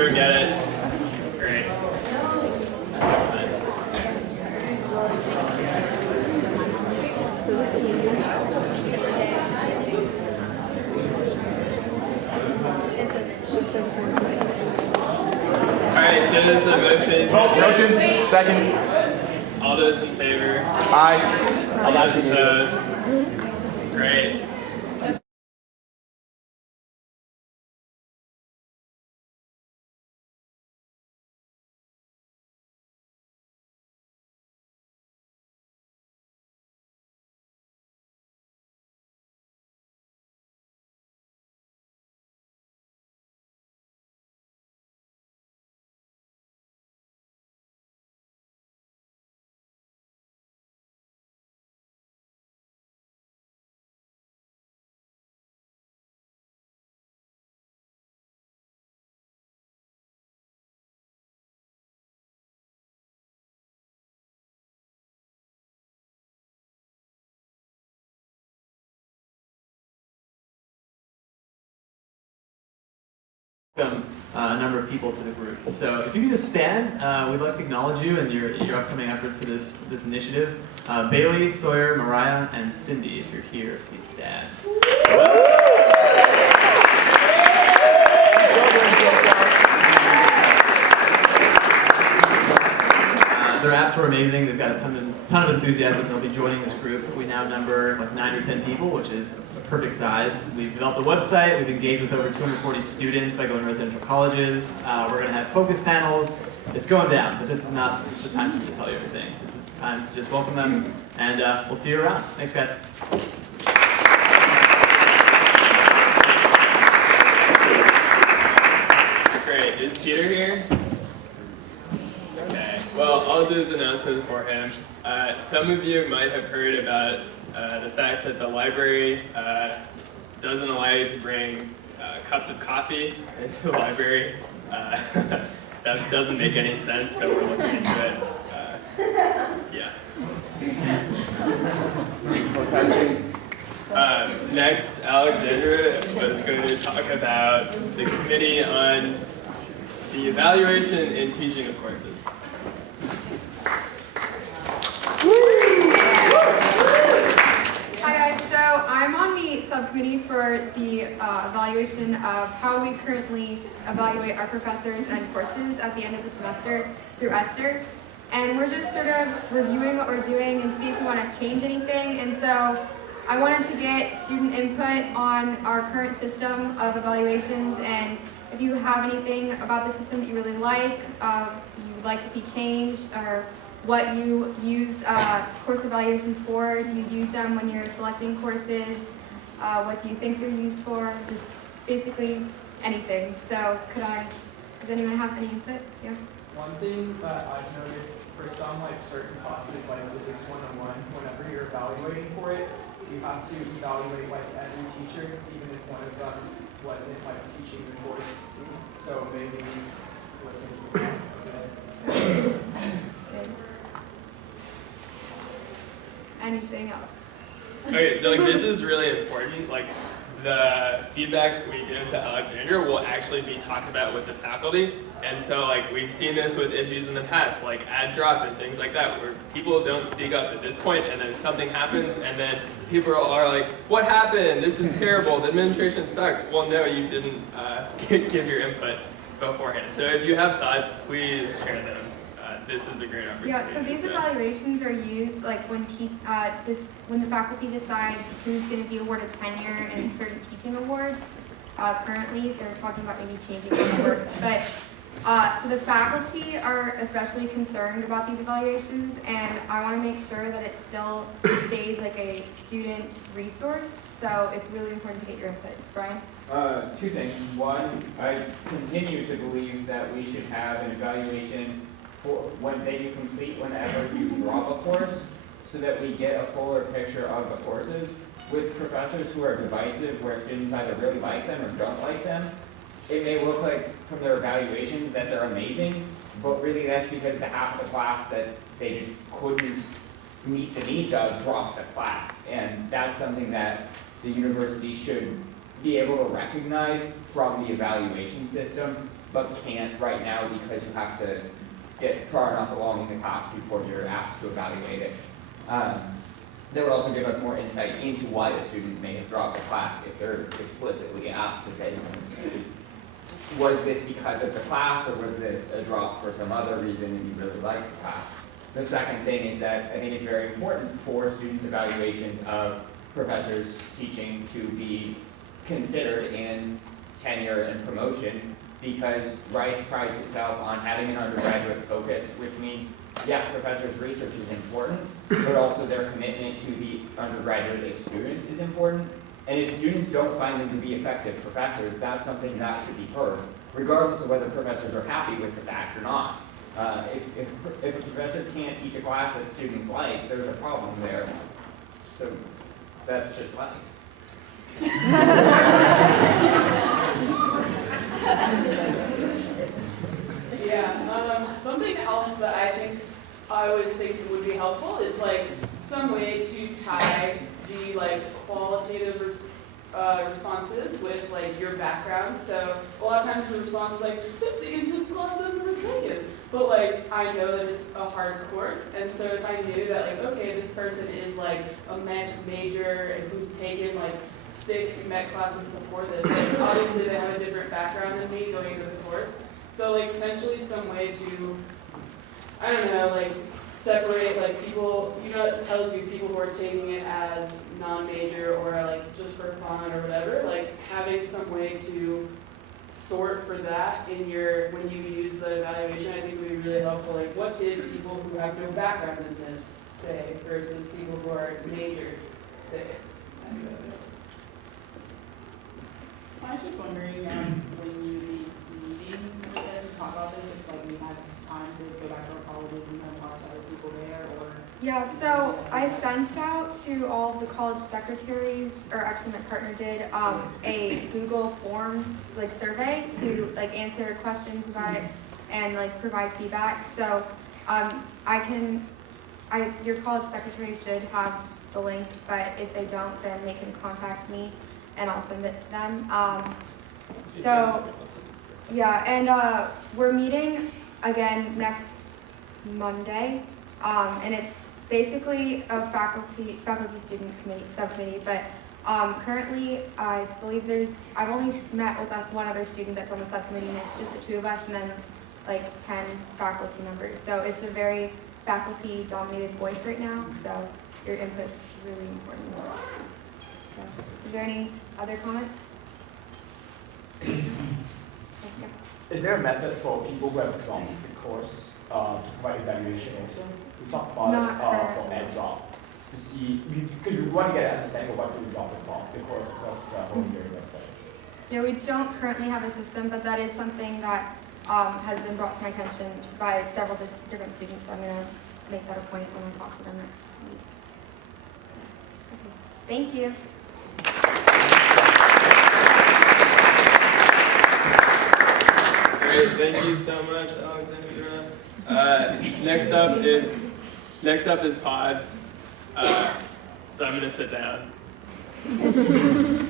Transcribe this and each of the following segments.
Everyone get it? Great. Alright, so there's a motion. Motion. Second. All those in favor? Aye. All those opposed? Great. Welcome a number of people to the group. So if you can just stand, we'd like to acknowledge you and your upcoming efforts to this initiative. Bailey, Sawyer, Mariah, and Cindy, if you're here, please stand. Their apps were amazing. They've got a ton of enthusiasm. They'll be joining this group. We now number like 9 or 10 people, which is a perfect size. We've developed a website. We've engaged with over 240 students by going to residential colleges. We're going to have focus panels. It's going down, but this is not the time for me to tell you everything. This is the time to just welcome them, and we'll see you around. Thanks, guys. Great. Is Peter here? Okay. Well, I'll do his announcement for him. Some of you might have heard about the fact that the library doesn't allow you to bring cups of coffee into the library. That doesn't make any sense, so we're looking into it. Yeah. Next, Alexandra was going to talk about the committee on the evaluation and teaching of courses. Hi guys, so I'm on the subcommittee for the evaluation of how we currently evaluate our professors and courses at the end of the semester through ESTER. And we're just sort of reviewing what we're doing and see if we want to change anything. And so I wanted to get student input on our current system of evaluations, and if you have anything about the system that you really like, you would like to see changed, or what you use course evaluations for. Do you use them when you're selecting courses? What do you think they're used for? Just basically anything. So does anyone have any input? Yeah. One thing that I've noticed for some certain classes like Physics 101, whenever you're evaluating for it, you have to evaluate every teacher, even if one of them wasn't teaching the course. So maybe look into that a bit. Anything else? Okay, so this is really important. The feedback we give to Alexandra will actually be talked about with the faculty. And so we've seen this with issues in the past, like ad drop and things like that, where people don't speak up at this point, and then something happens, and then people are like, what happened? This is terrible. The administration sucks. Well, no, you didn't give your input beforehand. So if you have thoughts, please share them. This is a great opportunity. Yeah, so these evaluations are used when the faculty decides who's going to be awarded tenure in certain teaching awards. Currently, they're talking about maybe changing how it works, but so the faculty are especially concerned about these evaluations, and I want to make sure that it still stays a student resource. So it's really important to get your input. Brian? Two things. One, I continue to believe that we should have an evaluation that you complete whenever you drop a course, so that we get a fuller picture of the courses. With professors who are divisive, where students either really like them or don't like them, it may look like from their evaluations that they're amazing, but really that's because the half of the class that they just couldn't meet the needs of dropped the class. And that's something that the university should be able to recognize from the evaluation system, but can't right now because you have to get far enough along in the class before you're asked to evaluate it. That would also give us more insight into why the student may have dropped the class if they're explicitly asked to say, was this because of the class or was this a drop for some other reason and you really liked the class? The second thing is that I think it's very important for students' evaluations of professors teaching to be considered in tenure and promotion, because Rice prides itself on having an undergraduate focus, which means, yes, professors' research is important, but also their commitment to the undergraduate experience is important. And if students don't find them to be effective professors, that's something that should be heard, regardless of whether professors are happy with the fact or not. If a professor can't teach a class that students like, there's a problem there. So that's just life. Yeah, something else that I think I always think would be helpful is like some way to tie the like qualitative responses with like your background. So a lot of times the response is like, this is this class I've never taken. But like I know that it's a hard course, and so if I knew that like, okay, this person is like a mech major and who's taken like 6 mech classes before this, like, obviously they have a different background than me going into the course. So like potentially some way to, I don't know, like separate like people, you know, it tells you people who are taking it as non-major or like just for fun or whatever, like having some way to sort for that in your, when you use the evaluation, I think would be really helpful. Like what did people who have no background in this say versus people who are majors say? I was just wondering, when you be meeting with them, talk about this, if like we had time to go back to our colleges and then talk to other people there, or? Yeah, so I sent out to all the college secretaries, or actually my partner did, a Google form like survey to like answer questions about it and like provide feedback. So your college secretary should have the link, but if they don't, then they can contact me and I'll send it to them. Yeah, and we're meeting again next Monday, and it's basically a faculty-student subcommittee, but currently I believe I've only met with one other student that's on the subcommittee, and it's just the 2 of us and then like 10 faculty members. So it's a very faculty-dominated voice right now, so your input's really important. So, is there any other comments? Yeah. Is there a method for people who have dropped the course to provide evaluation also? We talked about for air drop to see, because we want to get an understanding of what we dropped the course across the whole year website. Yeah, we don't currently have a system, but that is something that has been brought to my attention by several different students, so I'm going to make that a point when I talk to them next week. Okay. Thank you. Great, thank you so much, Alexandra. Next up is pods. So I'm gonna sit down.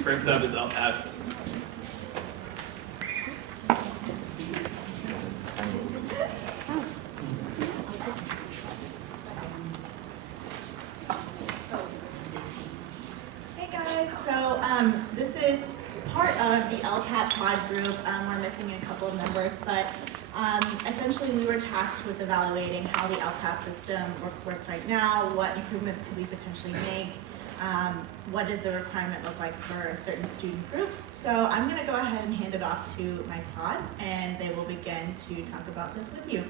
First up is LPAP. Hey guys, so this is part of the LCAT pod group. We're missing a couple of members, but essentially we were tasked with evaluating how the LCAT system works right now, what improvements could we potentially make, what does the requirement look like for certain student groups. So I'm going to go ahead and hand it off to my pod, and they will begin to talk about this with you.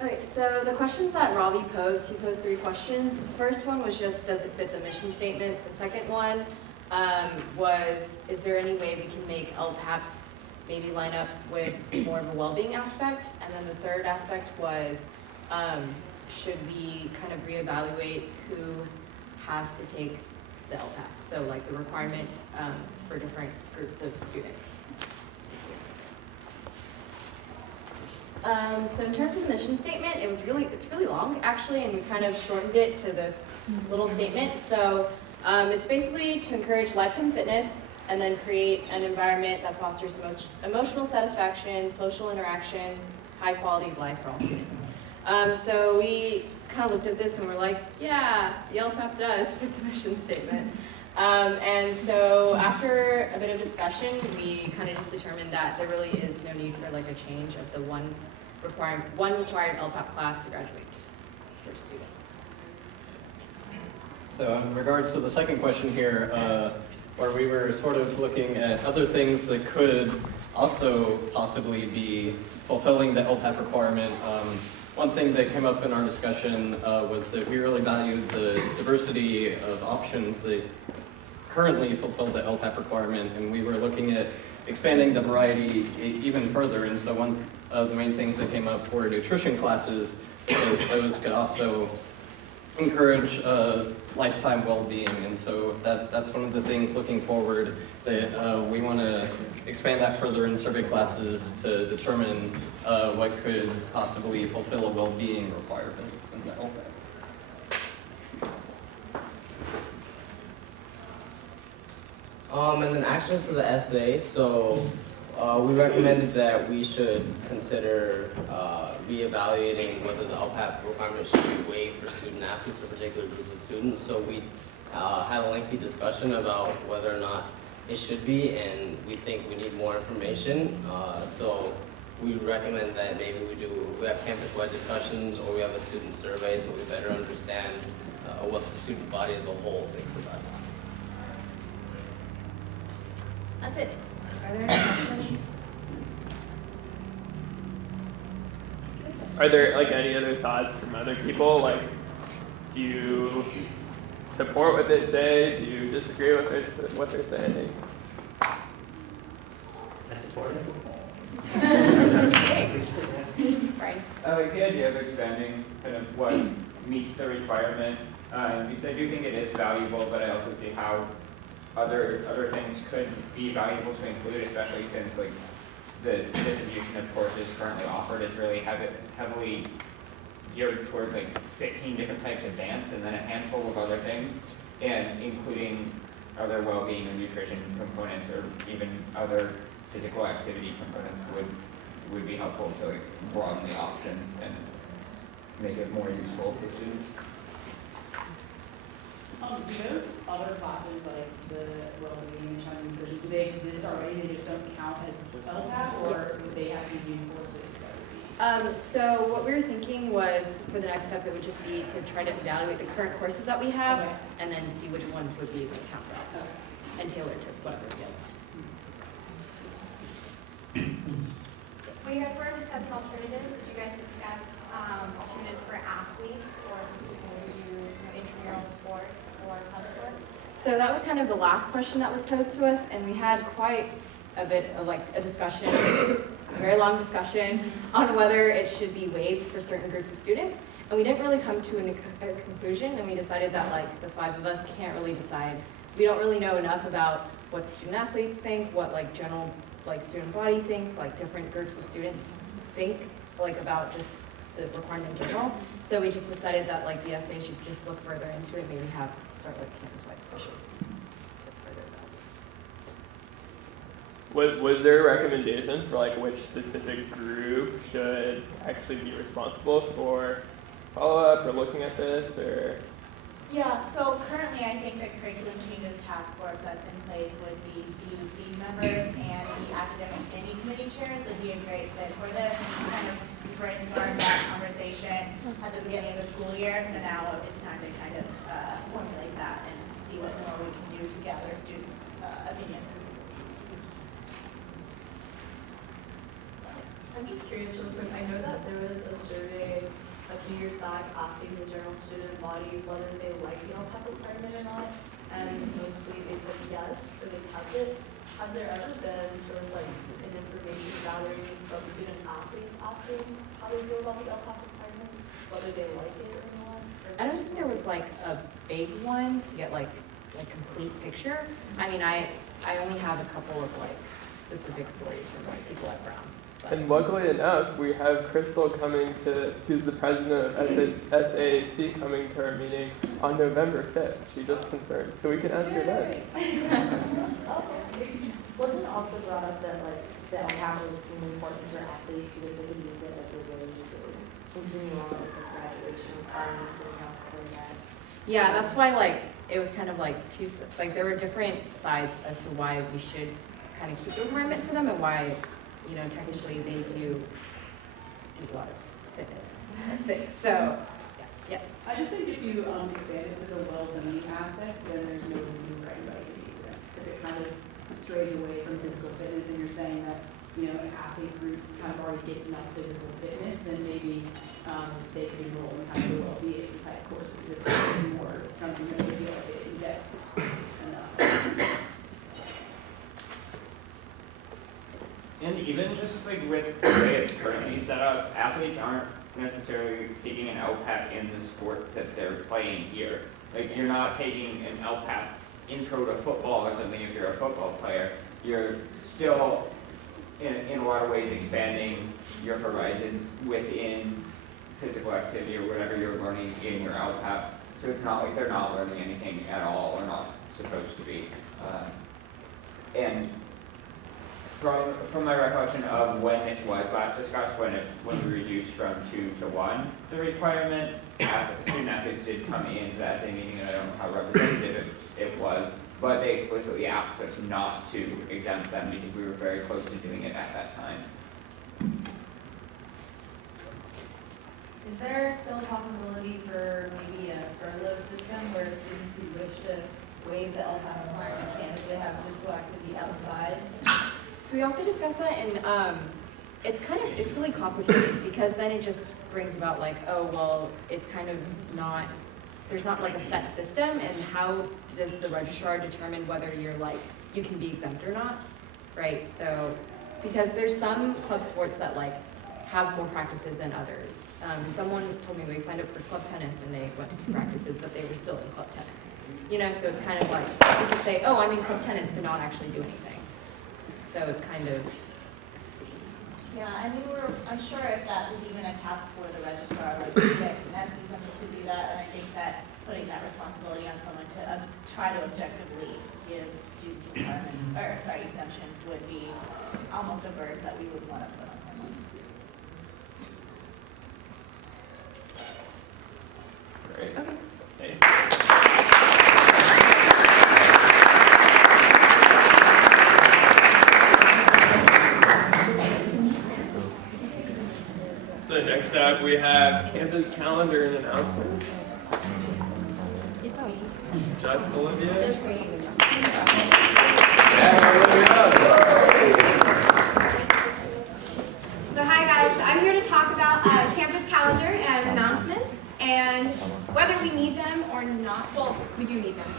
Okay, so the questions that Ravi posed, he posed 3 questions. The first one was just, does it fit the mission statement? The second one was, is there any way we can make LPAPs maybe line up with more of a well-being aspect? And then the third aspect was, should we kind of reevaluate who has to take the LPAP? So like the requirement for different groups of students. So in terms of the mission statement, it's really long actually, and we kind of shortened it to this little statement. So it's basically to encourage lifetime fitness and then create an environment that fosters emotional satisfaction, social interaction, high quality of life for all students. So we kind of looked at this and we're like, yeah, the LPAP does fit the mission statement. And so after a bit of discussion, we kind of just determined that there really is no need for like a change of the one required LPAP class to graduate for students. So in regards to the second question here, where we were sort of looking at other things that could also possibly be fulfilling the LPAP requirement, one thing that came up in our discussion was that we really valued the diversity of options that currently fulfill the LPAP requirement, and we were looking at expanding the variety even further. And so one of the main things that came up were nutrition classes, because those could also encourage lifetime well-being. And so that's one of the things looking forward that we want to expand that further in survey classes to determine what could possibly fulfill a well-being requirement in the LPAP. And then actions to the essay. So we recommended that we should consider reevaluating whether the LPAP requirement should be waived for student athletes or particular groups of students. So we had a lengthy discussion about whether or not it should be, and we think we need more information. So we recommend that maybe we have campus-wide discussions, or we have a student survey so we better understand what the student body as a whole thinks about it. That's it. Are there any questions? Are there like any other thoughts from other people? Like, do you support what they say? Do you disagree with what they're saying? I support it. Thanks. Right. I like the idea of expanding kind of what meets the requirement, because I do think it is valuable, but I also see how other things could be valuable to include, especially since like the distribution of courses currently offered is really heavily geared toward like 15 different types of dance and then a handful of other things, and including other well-being and nutrition components or even other physical activity components would be helpful to like broaden the options and make it more useful for students. Do those other classes, like the well-being and nutrition, do they exist already? They just don't count as LSAT, or would they have to be in courses that would be? So what we were thinking was, for the next step, it would just be to try to evaluate the current courses that we have, Okay. and then see which ones would be like count that, Okay. and tailor to whatever we get. When you guys were discussing alternatives, did you guys discuss alternatives for athletes or people who do intramural sports or club sports? So that was kind of the last question that was posed to us, and we had quite a bit of like a discussion, a very long discussion on whether it should be waived for certain groups of students. And we didn't really come to a conclusion, and we decided that like the five of us can't really decide. We don't really know enough about what the student athletes think, what like general like student body thinks, like different groups of students think like about just the requirement in general. So we just decided that like the essay should just look further into it, maybe start like campus-wide discussion to further that. Was there a recommendation for like which specific group should actually be responsible for follow-up or looking at this, or? Yeah, so currently I think the curriculum changes task force that's in place would be CUC members and the academic standing committee chairs would be a great fit for this. We kind of brainstormed that conversation at the beginning of the school year, so now it's time to kind of formulate that and see what more we can do to gather student opinion. I'm just curious real quick, I know that there was a survey a few years back asking the general student body whether they like the LPAP requirement or not, and mostly they said yes, so they kept it. Has there ever been sort of like an information gathering from student athletes asking how they feel about the LPAP requirement, whether they like it or not? I don't think there was like a big one to get like a complete picture. I mean, I only have a couple of like specific stories from like people at Brown, And luckily enough, we have Crystal coming who's the president of SAAC, coming to our meeting on November 5th. She just confirmed, so we can ask her then. Wasn't it also brought up that like the LCAP was so important for athletes because they could use it as a way to continue on with the graduation requirements and how for that? Yeah, that's why like it was kind of like there were different sides as to why we should kind of keep the requirement for them and why, you know, technically they do a lot of fitness things. So, yeah, yes. I just think if you expand it to the well-being aspect, then there's no reason for anybody to be exempt. If it kind of strays away from physical fitness and you're saying that, you know, an athlete's group kind of already gets enough physical fitness, then maybe they can enroll in kind of the well-being type courses if it's more something that they feel like they didn't get enough. And even just like with the way it's currently set up, athletes aren't necessarily taking an LPAP in the sport that they're playing here. Like you're not taking an LPAP intro to football or something if you're a football player. You're still, in a lot of ways, expanding your horizons within physical activity or whatever you're learning in your LPAP. So it's not like they're not learning anything at all or not supposed to be. And from my recollection of when this was last discussed, when we reduced from 2 to 1, the requirement, student athletes did come into that same meeting, and I don't know how representative it was, but they explicitly asked us not to exempt them because we were very close to doing it at that time. Is there still a possibility for maybe a furlough system where students who wish to waive the LPAP requirement can if they have physical activity outside? So we also discussed that, and it's really complicated because then it just brings about like, oh well, it's kind of not, there's not like a set system, and how does the registrar determine whether you're like you can be exempt or not, right? So because there's some club sports that like have more practices than others. Someone told me they signed up for club tennis and they went to 2 practices, but they were still in club tennis. You know, so it's kind of like you could say, oh, I'm in club tennis, but not actually do anything. So it's kind of. Yeah, and we were unsure if that was even a task for the registrar, like CBX and asking them to do that, and I think that putting that responsibility on someone to try to objectively give students requirements, or sorry, exemptions would be almost a burden that we would want to put on someone. Great. Okay. So next up, we have campus calendar and announcements. It's me. Just Olivia? Just me. So hi guys, I'm here to talk about campus calendar and announcements and whether we need them or not. Well, we do need them.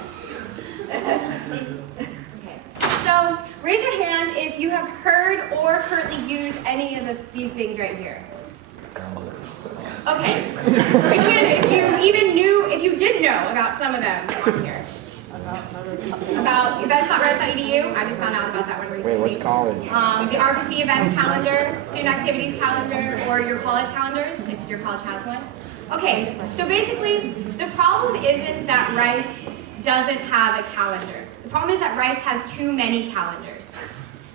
Okay. So raise your hand if you have heard or currently use any of these things right here. Okay. Raise your hand if you even knew, if you did know about some of them on here. About events.rice.edu. I just found out about that one recently. Wait, what's college? The RPC events calendar, student activities calendar, or your college calendars, if your college has one. Okay, so basically, the problem isn't that Rice doesn't have a calendar. The problem is that Rice has too many calendars.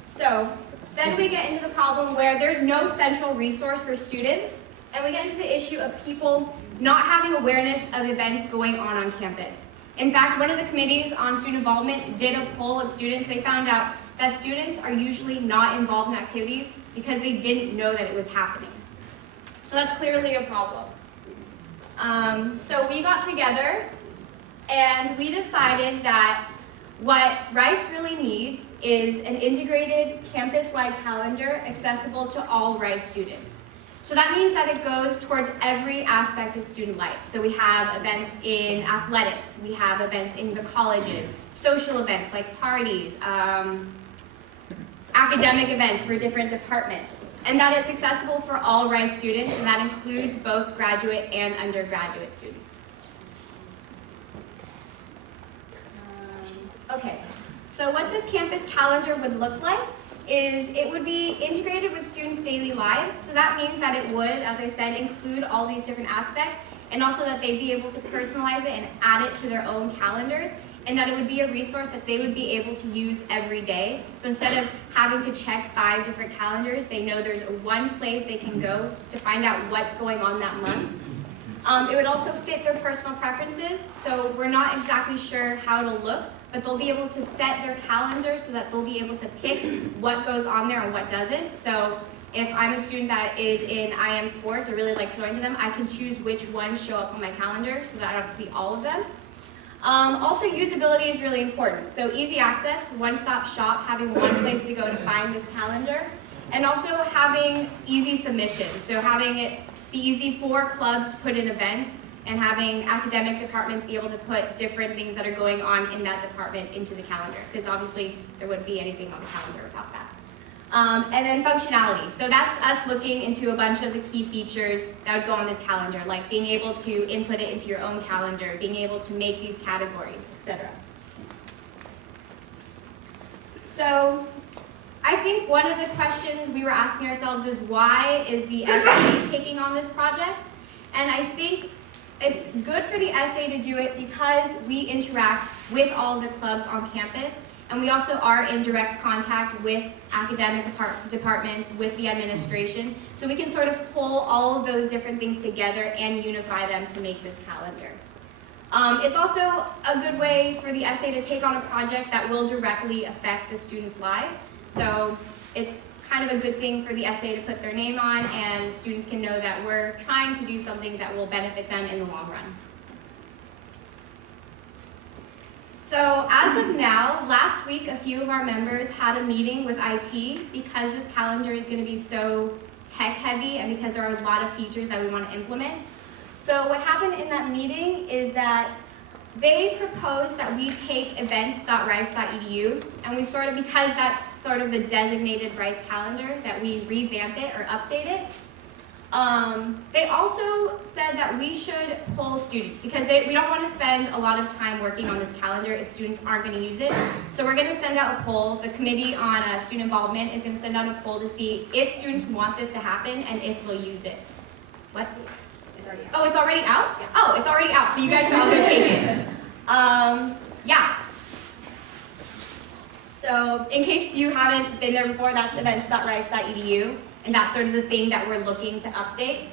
So then we get into the problem where there's no central resource for students, and we get into the issue of people not having awareness of events going on campus. In fact, one of the committees on student involvement did a poll of students. They found out that students are usually not involved in activities because they didn't know that it was happening. So that's clearly a problem. So we got together and we decided that what Rice really needs is an integrated campus-wide calendar accessible to all Rice students. So that means that it goes towards every aspect of student life. So we have events in athletics, we have events in the colleges, social events like parties, academic events for different departments, and that it's accessible for all Rice students, and that includes both graduate and undergraduate students. Okay, so what this campus calendar would look like is it would be integrated with students' daily lives. So that means that it would, as I said, include all these different aspects, and also that they'd be able to personalize it and add it to their own calendars, and that it would be a resource that they would be able to use every day. So instead of having to check 5 different calendars, they know there's one place they can go to find out what's going on that month. It would also fit their personal preferences, so we're not exactly sure how to look, but they'll be able to set their calendar so that they'll be able to pick what goes on there and what doesn't. So if I'm a student that is in IM sports or really likes going to them, I can choose which ones show up on my calendar so that I don't have to see all of them. Also, usability is really important. So easy access, one-stop shop, having one place to go to find this calendar, and also having easy submission. So having it be easy for clubs to put in events, and having academic departments be able to put different things that are going on in that department into the calendar, because obviously there wouldn't be anything on the calendar without that. And then functionality. So that's us looking into a bunch of the key features that would go on this calendar, like being able to input it into your own calendar, being able to make these categories, etc. So I think one of the questions we were asking ourselves is, why is the SA taking on this project? And I think it's good for the SA to do it because we interact with all the clubs on campus, and we also are in direct contact with academic departments, with the administration, so we can sort of pull all of those different things together and unify them to make this calendar. It's also a good way for the SA to take on a project that will directly affect the students' lives, so it's kind of a good thing for the SA to put their name on, and students can know that we're trying to do something that will benefit them in the long run. So as of now, last week a few of our members had a meeting with IT because this calendar is going to be so tech heavy and because there are a lot of features that we want to implement. So what happened in that meeting is that they proposed that we take events.rice.edu, and we sort of, because that's sort of the designated Rice calendar, that we revamp it or update it. They also said that we should poll students because we don't want to spend a lot of time working on this calendar if students aren't going to use it. So we're going to send out a poll. The Committee on Student Involvement is going to send out a poll to see if students want this to happen and if they'll use it. What? It's already out. Oh, it's already out? Yeah. Oh, it's already out, so you guys should all go take it. Yeah. So in case you haven't been there before, that's events.rice.edu, and that's sort of the thing that we're looking to update.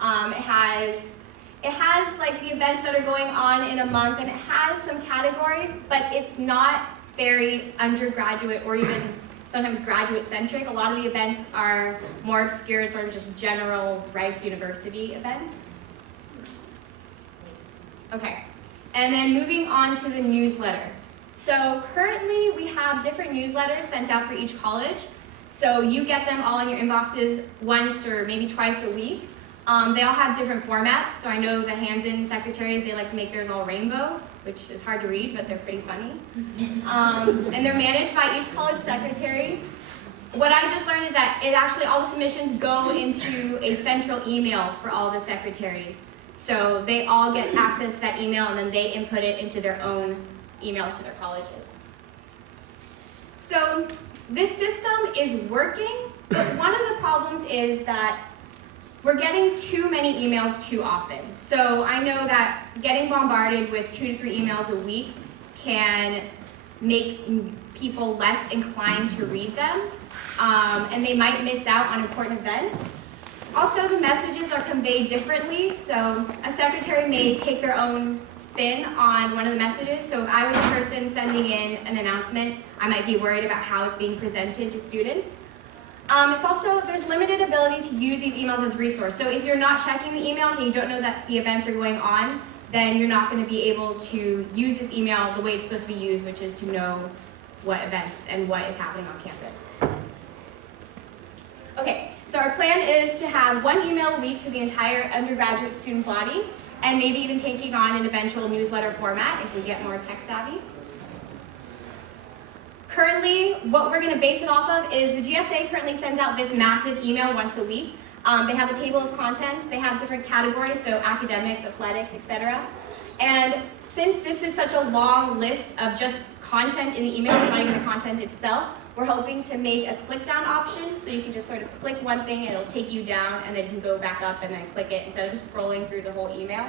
It has like the events that are going on in a month, and it has some categories, but it's not very undergraduate or even sometimes graduate-centric. A lot of the events are more obscure, sort of just general Rice University events. Okay, and then moving on to the newsletter. So currently we have different newsletters sent out for each college. So you get them all in your inboxes once or maybe twice a week. They all have different formats. So I know the Hands-In secretaries, they like to make theirs all rainbow, which is hard to read, but they're pretty funny. And they're managed by each college secretary. What I just learned is that all the submissions go into a central email for all the secretaries. So they all get access to that email, and then they input it into their own emails to their colleges. So this system is working, but one of the problems is that we're getting too many emails too often. So I know that getting bombarded with 2 to 3 emails a week can make people less inclined to read them, and they might miss out on important events. Also, the messages are conveyed differently, so a secretary may take their own spin on one of the messages. So if I was a person sending in an announcement, I might be worried about how it's being presented to students. It's also, there's limited ability to use these emails as resource. So if you're not checking the emails and you don't know that the events are going on, then you're not going to be able to use this email the way it's supposed to be used, which is to know what events and what is happening on campus. Okay, so our plan is to have 1 email a week to the entire undergraduate student body, and maybe even taking on an eventual newsletter format if we get more tech savvy. Currently, what we're going to base it off of is the GSA currently sends out this massive email once a week. They have a table of contents, they have different categories, so academics, athletics, etc. And since this is such a long list of just content in the email, it's not even the content itself, we're hoping to make a click down option, so you can just sort of click one thing and it'll take you down, and then you can go back up and then click it instead of just scrolling through the whole email.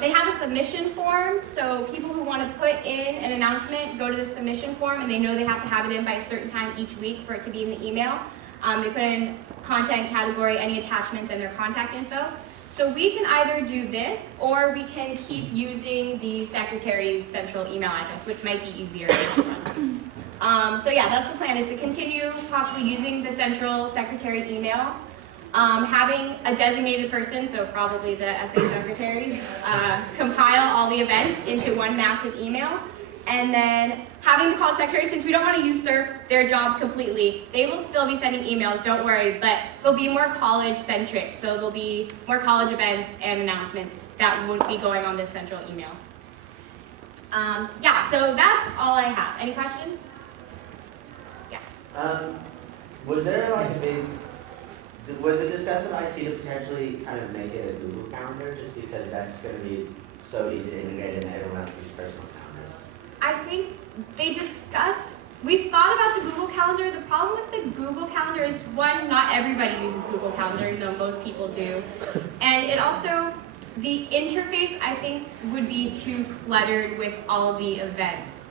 They have a submission form, so people who want to put in an announcement go to the submission form, and they know they have to have it in by a certain time each week for it to be in the email. They put in content, category, any attachments, and their contact info. So we can either do this, or we can keep using the secretary's central email address, which might be easier in the long run. So yeah, that's the plan, is to continue possibly using the central secretary email. Having a designated person, so probably the SA secretary, compile all the events into one massive email, and then having the college secretary, since we don't want to usurp their jobs completely, they will still be sending emails, don't worry, but they'll be more college-centric, so there'll be more college events and announcements that would be going on this central email. Yeah, so that's all I have. Any questions? Yeah. Was there like a big, was it discussed with IT to potentially kind of make it a Google Calendar, just because that's going to be so easy to integrate into everyone else's personal calendar? I think they discussed, we thought about the Google Calendar. The problem with the Google Calendar is, one, not everybody uses Google Calendar, though most people do. And it also, the interface, I think, would be too cluttered with all the events.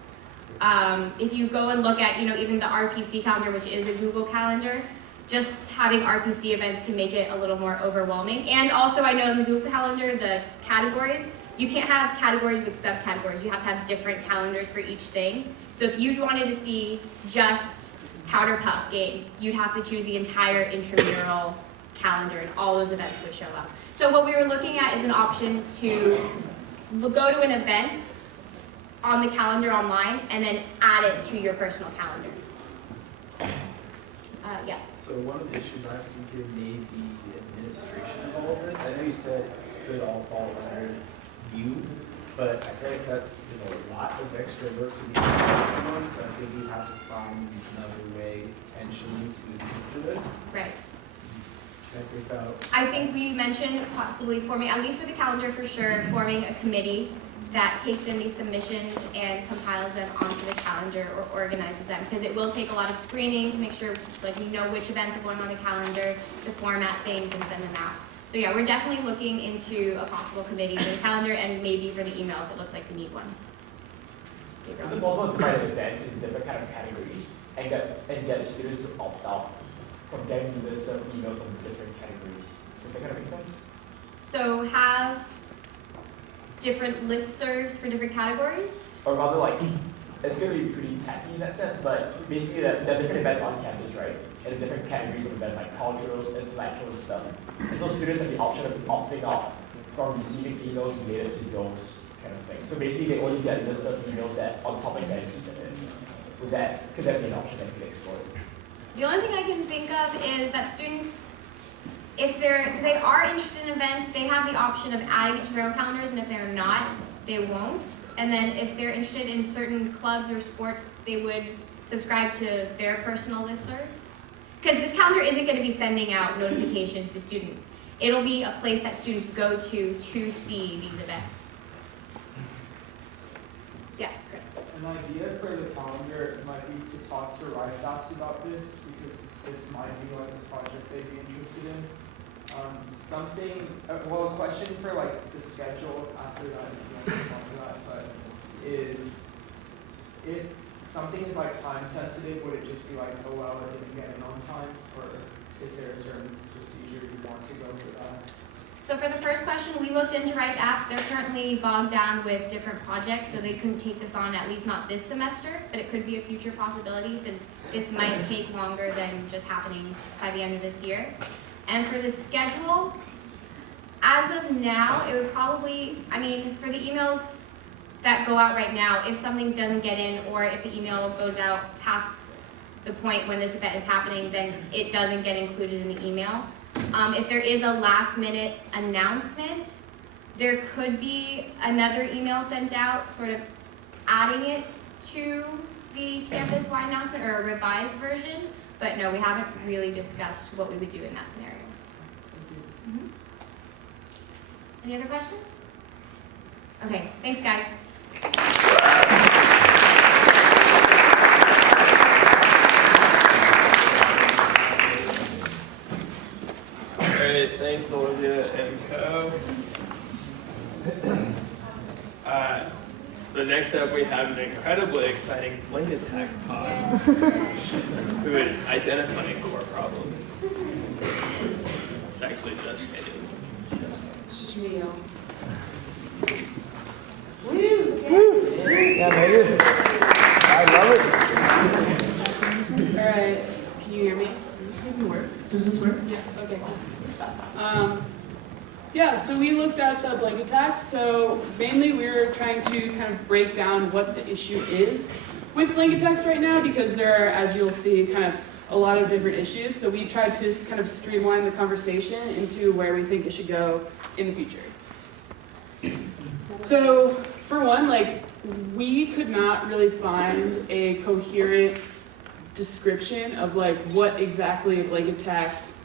If you go and look at, even the RPC calendar, which is a Google Calendar, just having RPC events can make it a little more overwhelming. And also, I know in the Google Calendar, the categories, you can't have categories with subcategories. You have to have different calendars for each thing. So if you wanted to see just Powder Puff games, you'd have to choose the entire intramural calendar, and all those events would show up. So what we were looking at is an option to go to an event on the calendar online and then add it to your personal calendar. Yes? So one of the issues I see here may be the administration of all of this. I know you said it could all fall under you, but I feel like that is a lot of extra work to be done by someone, so I think we have to find another way potentially to administer this. Right. As they felt. I think we mentioned possibly forming, at least for the calendar for sure, forming a committee that takes in these submissions and compiles them onto the calendar or organizes them, because it will take a lot of screening to make sure we know which events are going on the calendar, to format things and send them out. So yeah, we're definitely looking into a possible committee for the calendar and maybe for the email if it looks like we need one. Is it possible to divide events in different kind of categories and get the students to opt out from getting the list of emails from different categories? Does that kind of make sense? So have different listservs for different categories? Or rather, it's going to be pretty tacky in that sense, but basically there are different events on campus, right? And the different categories of events like culturals, intellectual and stuff. And so students have the option of opting out from receiving emails related to those kind of things. So basically they only get lists of emails that on topic that interested in. Could that be an option that could be explored? The only thing I can think of is that students, if they are interested in an event, they have the option of adding it to their own calendars, and if they're not, they won't. And then if they're interested in certain clubs or sports, they would subscribe to their personal listservs. Because this calendar isn't going to be sending out notifications to students. It'll be a place that students go to see these events. Yes, Chris? An idea for the calendar might be to talk to RISAPS about this, because this might be a project they'd be interested in. A question for the schedule after that, if you want to talk to that, but is if something is time sensitive, would it just be oh well, I didn't get in on time, or is there a certain procedure you want to go for that? So for the first question, we looked into Rice Apps. They're currently bogged down with different projects, so they couldn't take this on, at least not this semester, but it could be a future possibility since this might take longer than just happening by the end of this year. And for the schedule, as of now, it would probably, for the emails that go out right now, if something doesn't get in or if the email goes out past the point when this event is happening, then it doesn't get included in the email. If there is a last minute announcement, there could be another email sent out sort of adding it to the campus-wide announcement or a revised version, but no, we haven't really discussed what we would do in that scenario. Mm-hmm. Any other questions? Okay, thanks guys. Thanks, Olivia and Co. So next up, we have an incredibly exciting Blanket Tax pod, who is identifying core problems. It's actually just Megan. Just me, y'all. Yeah, Megan. I love it. All right, can you hear me? Does this work? Yeah, okay. Yeah, so we looked at the blanket tax. So mainly we were trying to kind of break down what the issue is with blanket tax right now, because there are, as you'll see, kind of a lot of different issues. So we tried to kind of streamline the conversation into where we think it should go in the future. So for one, like, we could not really find a coherent description of like what exactly a blanket tax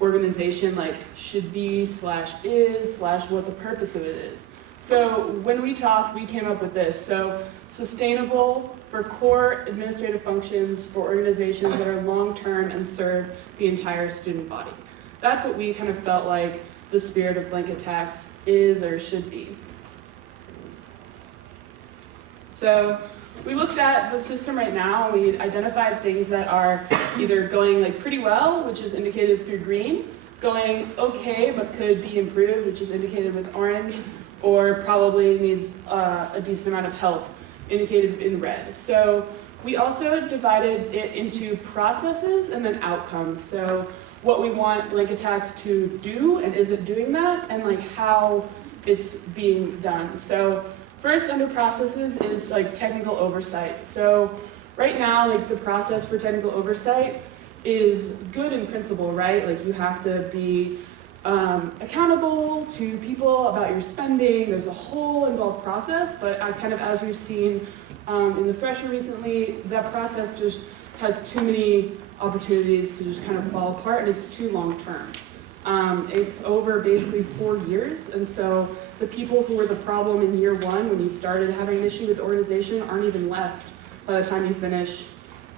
organization like should be / is / what the purpose of it is. So when we talked, we came up with this. So sustainable for core administrative functions for organizations that are long-term and serve the entire student body. That's what we kind of felt like the spirit of blanket tax is or should be. So we looked at the system right now, and we identified things that are either going like pretty well, which is indicated through green, going okay but could be improved, which is indicated with orange, or probably needs a decent amount of help, indicated in red. So we also divided it into processes and then outcomes. So what we want blanket tax to do and is it doing that, and like how it's being done. So first, under processes is like technical oversight. So right now, like the process for technical oversight is good in principle, right? Like you have to be accountable to people about your spending. There's a whole involved process, but kind of as we've seen in the Thresher recently, that process just has too many opportunities to just kind of fall apart, and it's too long term. It's over basically 4 years, and so the people who were the problem in year one when you started having an issue with the organization aren't even left by the time you finish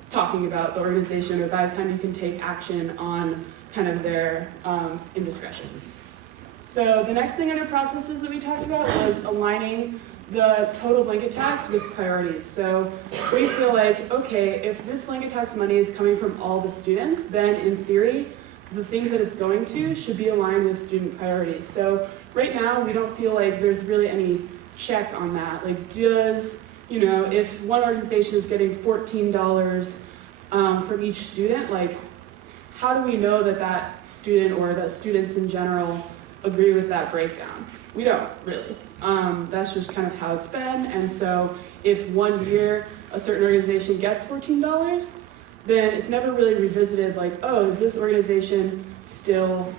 talking about the organization, or by the time you can take action on kind of their indiscretions. So the next thing under processes that we talked about was aligning the total blanket tax with priorities. So we feel like, okay, if this blanket tax money is coming from all the students, then in theory, the things that it's going to should be aligned with student priorities. So right now, we don't feel like there's really any check on that. Like, does, you know, if one organization is getting $14 from each student, like, how do we know that that student or that students in general agree with that breakdown? We don't really. That's just kind of how it's been. And so if one year a certain organization gets $14, then it's never really revisited like, oh, is this organization still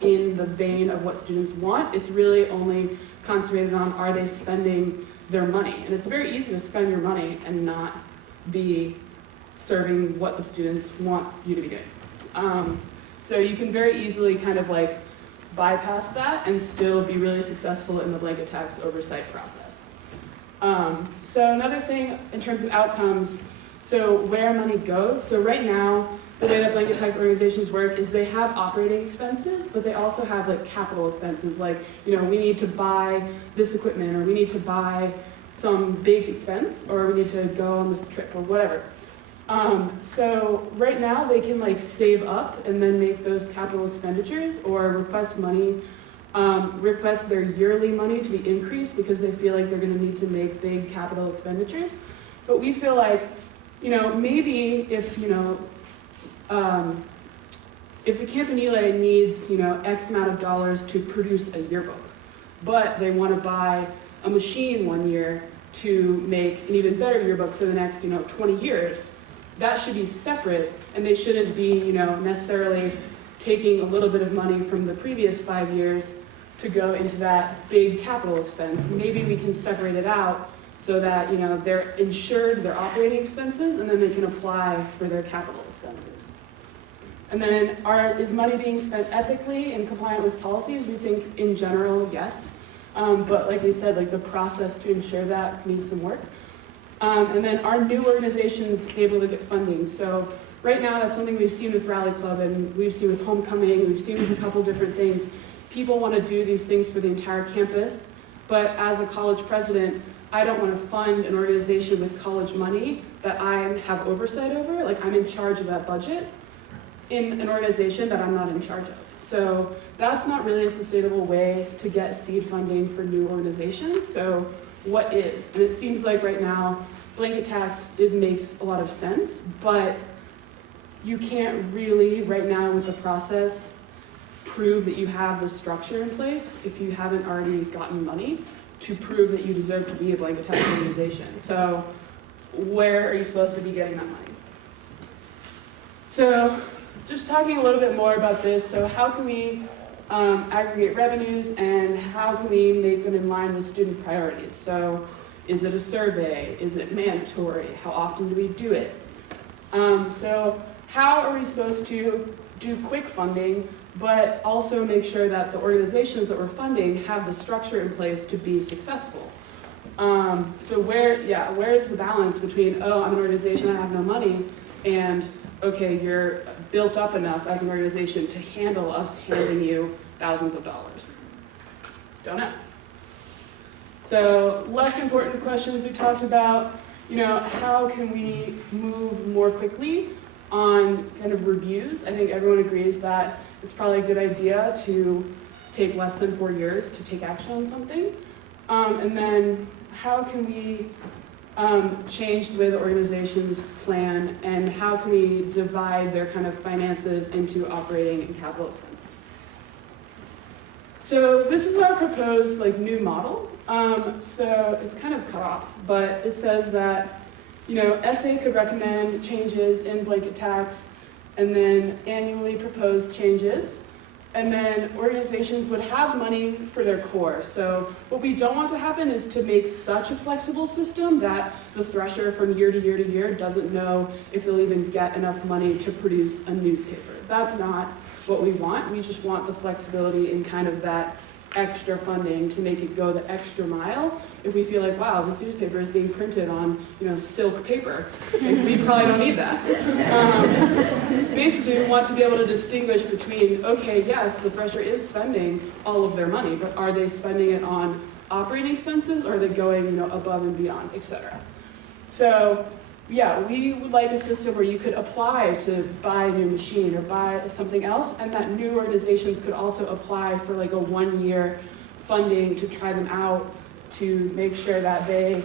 in the vein of what students want? It's really only concentrated on, are they spending their money? And it's very easy to spend your money and not be serving what the students want you to be doing. So you can very easily kind of like bypass that and still be really successful in the blanket tax oversight process. So another thing in terms of outcomes, so where money goes. So right now, the way that blanket tax organizations work is they have operating expenses, but they also have like capital expenses, like, you know, we need to buy this equipment, or we need to buy some big expense, or we need to go on this trip, or whatever. So right now they can like save up and then make those capital expenditures, or request money, request their yearly money to be increased because they feel like they're gonna need to make big capital expenditures. But we feel like, you know, maybe if, you know, if the Campanile needs, you know, X amount of dollars to produce a yearbook, but they want to buy a machine one year to make an even better yearbook for the next, you know, 20 years, that should be separate, and they shouldn't be, you know, necessarily taking a little bit of money from the previous 5 years to go into that big capital expense. Maybe we can separate it out so that, you know, they're insured their operating expenses, and then they can apply for their capital expenses. And then, is money being spent ethically and compliant with policies? We think in general, yes. But like we said, like the process to ensure that needs some work. And then are new organizations able to get funding? So right now that's something we've seen with Rally Club and we've seen with Homecoming, we've seen with a couple different things. People want to do these things for the entire campus, but as a college president, I don't want to fund an organization with college money that I have oversight over, like I'm in charge of that budget, in an organization that I'm not in charge of. So that's not really a sustainable way to get seed funding for new organizations. So what is? And it seems like right now, blanket tax, it makes a lot of sense, but you can't really, right now with the process, prove that you have the structure in place if you haven't already gotten money to prove that you deserve to be a blanket tax organization. So where are you supposed to be getting that money? So just talking a little bit more about this, so how can we aggregate revenues and how can we make them in line with student priorities? So is it a survey? Is it mandatory? How often do we do it? So how are we supposed to do quick funding, but also make sure that the organizations that we're funding have the structure in place to be successful? So where's the balance between, oh, I'm an organization, I have no money, and okay, you're built up enough as an organization to handle us handing you thousands of dollars? Don't know. So less important questions we talked about, how can we move more quickly on kind of reviews? I think everyone agrees that it's probably a good idea to take less than 4 years to take action on something. And then how can we change the way the organizations plan, and how can we divide their kind of finances into operating and capital expenses? So this is our proposed new model. So it's kind of cut off, but it says that SA could recommend changes in blanket tax and then annually propose changes. And then organizations would have money for their core. So what we don't want to happen is to make such a flexible system that the thresher from year to year to year doesn't know if they'll even get enough money to produce a newspaper. That's not what we want. We just want the flexibility in kind of that extra funding to make it go the extra mile. If we feel like, wow, this newspaper is being printed on, silk paper, we probably don't need that. Basically, we want to be able to distinguish between, okay, yes, the thresher is spending all of their money, but are they spending it on operating expenses, or are they going, above and beyond, etc. So, yeah, we would like a system where you could apply to buy a new machine or buy something else, and that new organizations could also apply for a 1-year funding to try them out, to make sure that they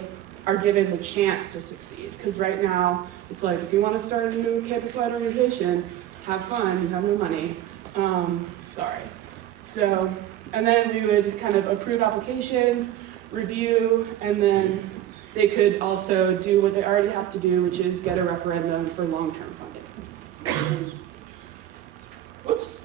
are given the chance to succeed. Because right now, it's like, if you want to start a new campus-wide organization, have fun, you have no money. Sorry. So, and then we would kind of approve applications, review, and then they could also do what they already have to do, which is get a referendum for long-term funding. Whoops.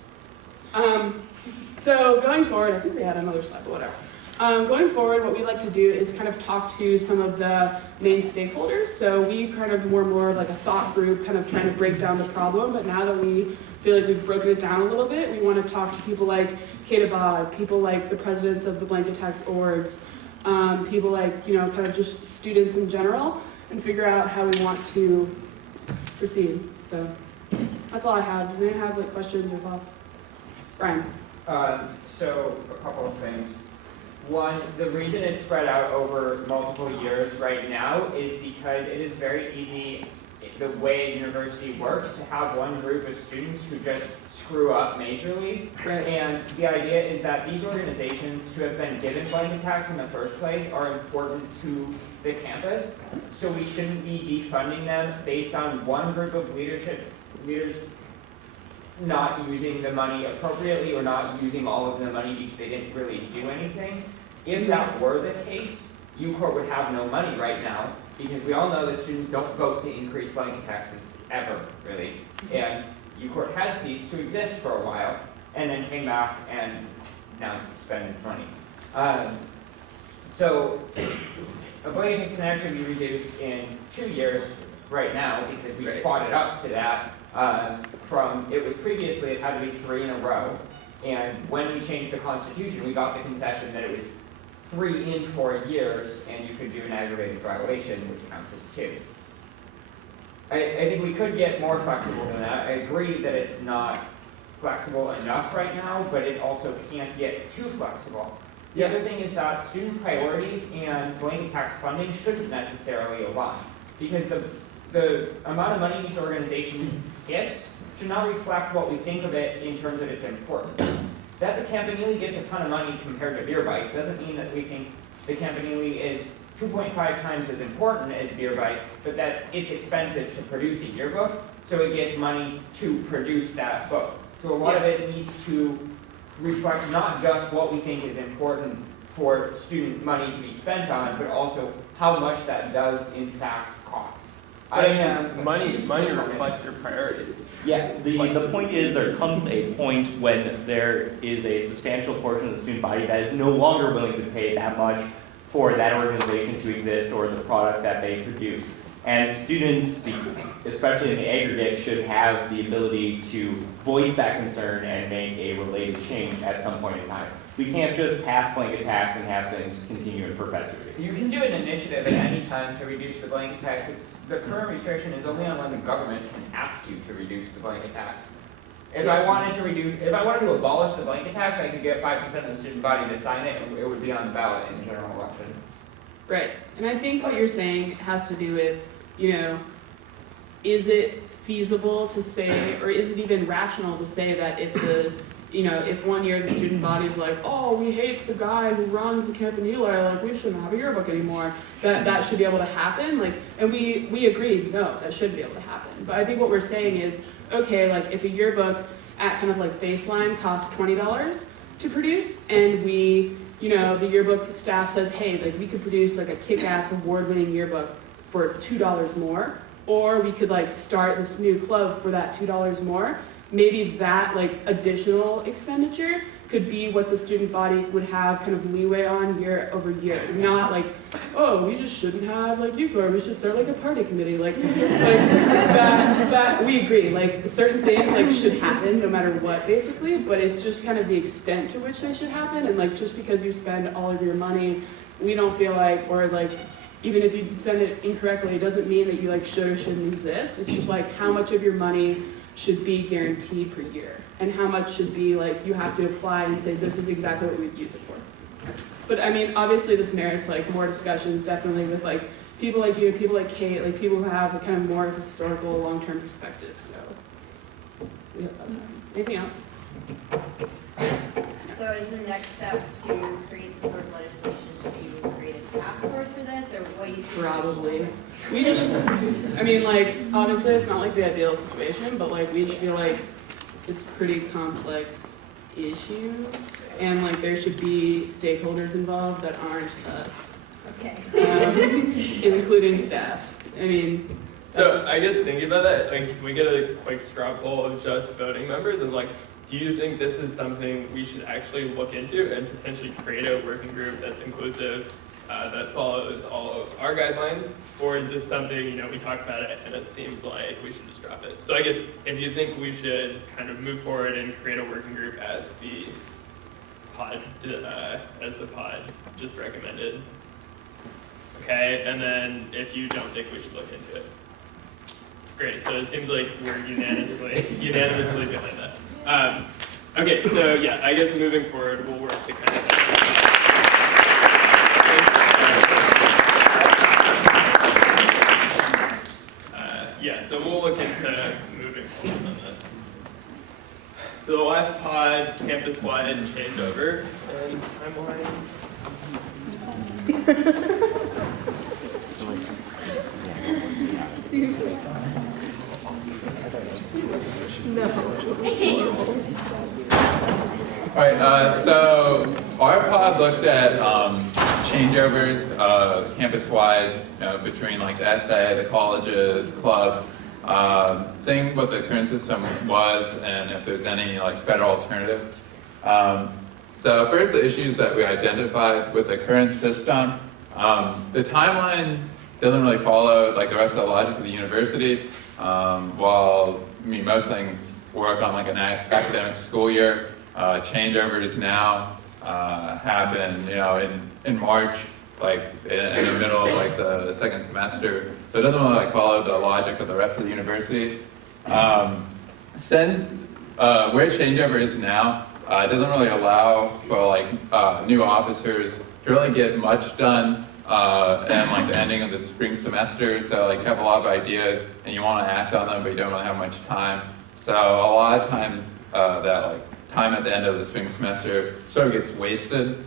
So going forward, I think we had another slide, but whatever. Going forward, what we like to do is kind of talk to some of the main stakeholders. So we kind of more like a thought group, kind of trying to break down the problem, but now that we feel like we've broken it down a little bit, we want to talk to people like Kate Abad, people like the presidents of the blanket tax orgs, people like, kind of just students in general, and figure out how we want to proceed. So that's all I have. Does anyone have questions or thoughts? Brian. So a couple of things. One, the reason it's spread out over multiple years right now is because it is very easy, the way a university works, to have one group of students who just screw up majorly. Right. And the idea is that these organizations who have been given blanket tax in the first place are important to the campus, so we shouldn't be defunding them based on one group of leaders not using the money appropriately or not using all of the money because they didn't really do anything. If that were the case, UCORT would have no money right now, because we all know that students don't vote to increase blanket taxes ever, really. And UCORT had ceased to exist for a while, and then came back and now spends money. So a blanket tax can actually be reduced in 2 years right now, because we fought it up to that. It was previously, it had to be 3 in a row. And when we changed the Constitution, we got the concession that it was 3 in 4 years, and you could do an aggravated violation, which counts as 2. I think we could get more flexible than that. I agree that it's not flexible enough right now, but it also can't get too flexible. The other thing is that student priorities and blanket tax funding shouldn't necessarily align, because the amount of money each organization gets should not reflect what we think of it in terms of its importance. That the Campanile gets a ton of money compared to Beer Bike doesn't mean that we think the Campanile is 2.5 times as important as Beer Bike, but that it's expensive to produce a yearbook, so it gets money to produce that book. So a lot of it needs to reflect not just what we think is important for student money to be spent on, but also how much that does in fact cost. Money reflects your priorities. Yeah, the point is there comes a point when there is a substantial portion of the student body that is no longer willing to pay that much for that organization to exist or the product that they produce. And students, especially in the aggregate, should have the ability to voice that concern and make a related change at some point in time. We can't just pass blanket tax and have things continue in perpetuity. You can do an initiative at any time to reduce the blanket tax. The current restriction is only on when the government can ask you to reduce the blanket tax. If I wanted to abolish the blanket tax, I could get 5% of the student body to sign it, and it would be on the ballot in the general election. Right, and I think what you're saying has to do with, is it feasible to say, or is it even rational to say that if 1 year the student body's like, oh, we hate the guy who runs the Campanile, like we shouldn't have a yearbook anymore, that should be able to happen, and we agree, no, that shouldn't be able to happen. But I think what we're saying is, okay, if a yearbook at kind of baseline costs $20 to produce, and the yearbook staff says, hey, we could produce a kick-ass award-winning yearbook for $2 more, or we could start this new club for that $2 more. Maybe that additional expenditure could be what the student body would have kind of leeway on year over year. Not oh, we just shouldn't have UCOR, we should start a party committee. That we agree. Certain things should happen no matter what basically, but it's just kind of the extent to which they should happen, and just because you spend all of your money, we don't feel even if you spend it incorrectly, it doesn't mean that you should or shouldn't exist. It's just how much of your money should be guaranteed per year, and how much should be you have to apply and say this is exactly what we'd use it for. But I mean, obviously this merits more discussions, definitely with people like you, people like Kate, people who have a kind of more historical, long-term perspective. So we hope that happens. Anything else? So is the next step to create some sort of legislation to create a task force for this, or what do you see? Probably. We just, I mean, obviously it's not the ideal situation, but we just feel it's a pretty complex issue, and there should be stakeholders involved that aren't us. Okay. Including staff. I mean. So I guess thinking about that, we get a quick straw poll of just voting members of do you think this is something we should actually look into and potentially create a working group that's inclusive, that follows all of our guidelines? Or is this something, we talk about it and it seems like we should just drop it? So I guess if you think we should kind of move forward and create a working group as the pod just recommended. Okay, and then if you don't think we should look into it. Great, so it seems like we're unanimously behind that. Okay, so yeah, I guess moving forward, we'll work to kind of so we'll look into moving forward on that. So the last pod, campus-wide changeover and timelines. All right, so our pod looked at changeovers campus-wide between the SA, the colleges, clubs, seeing what the current system was and if there's any federal alternative. So first, the issues that we identified with the current system. The timeline doesn't really follow the rest of the logic of the university. While most things work on an academic school year, changeovers now happen in March like in the middle of like the second semester. So it doesn't really like follow the logic of the rest of the university. Since where changeover is now, it doesn't really allow for like new officers to really get much done and like the ending of the spring semester. So like you have a lot of ideas and you want to act on them, but you don't really have much time. So a lot of times that like time at the end of the spring semester sort of gets wasted.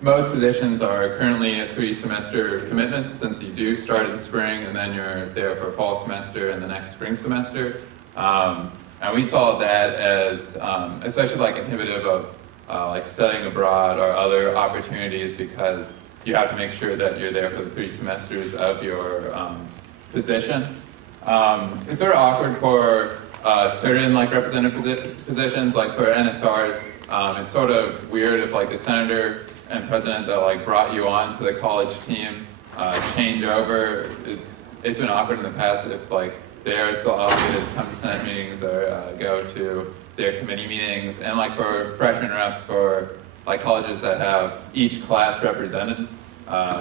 Most positions are currently 3-semester commitments, since you do start in spring and then you're there for fall semester and the next spring semester. And we saw that as especially like inhibitive of like studying abroad or other opportunities, because you have to make sure that you're there for the 3 semesters of your position. It's sort of awkward for certain like representative positions, like for NSRs. It's sort of weird if like the senator and president that like brought you on to the college team change over. It's been awkward in the past if like they are still obligated to come to Senate meetings or go to their committee meetings. And like for freshman reps for like colleges that have each class represented,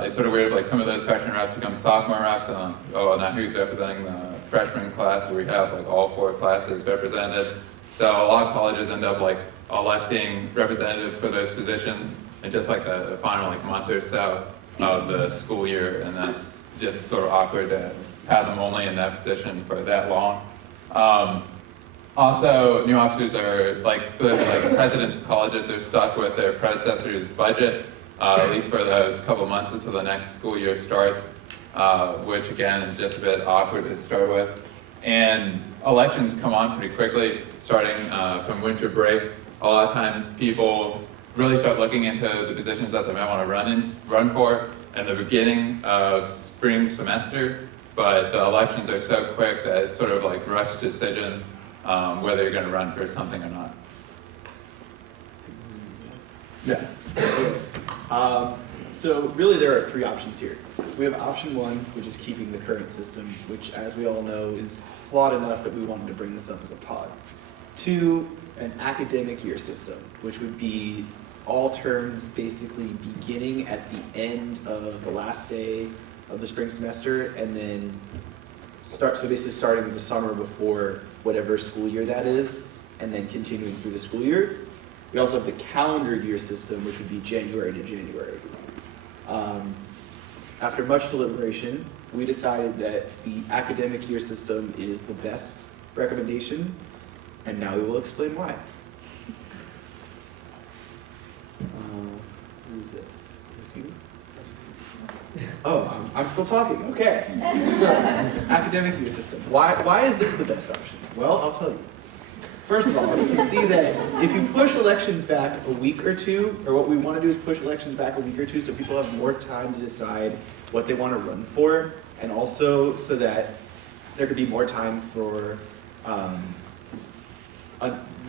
it's sort of weird if like some of those freshman reps become sophomore reps and like, oh, now who's representing the freshman class? So we have like all 4 classes represented. So a lot of colleges end up like electing representatives for those positions in just like the final like month or so of the school year, and that's just sort of awkward to have them only in that position for that long. Also, new officers are like the presidents of colleges, they're stuck with their predecessor's budget, at least for those couple months until the next school year starts, which again is just a bit awkward to start with. And elections come on pretty quickly, starting from winter break. A lot of times people really start looking into the positions that they might want to run for in the beginning of spring semester, but the elections are so quick that it's sort of like rush decisions whether you're going to run for something or not. Yeah. So really there are 3 options here. We have option 1, which is keeping the current system, which as we all know is flawed enough that we wanted to bring this up as a pod. 2, an academic year system, which would be all terms basically beginning at the end of the last day of the spring semester, and then basically starting in the summer before whatever school year that is, and then continuing through the school year. We also have the calendar year system, which would be January to January. After much deliberation, we decided that the academic year system is the best recommendation, and now we will explain why. Who's this? Is this you? Oh, I'm still talking. Okay. So, academic year system. Why is this the best option? Well, I'll tell you. First of all, you can see that if you push elections back a week or 2, or what we want to do is push elections back a week or 2 so people have more time to decide what they want to run for, and also so that there could be more time for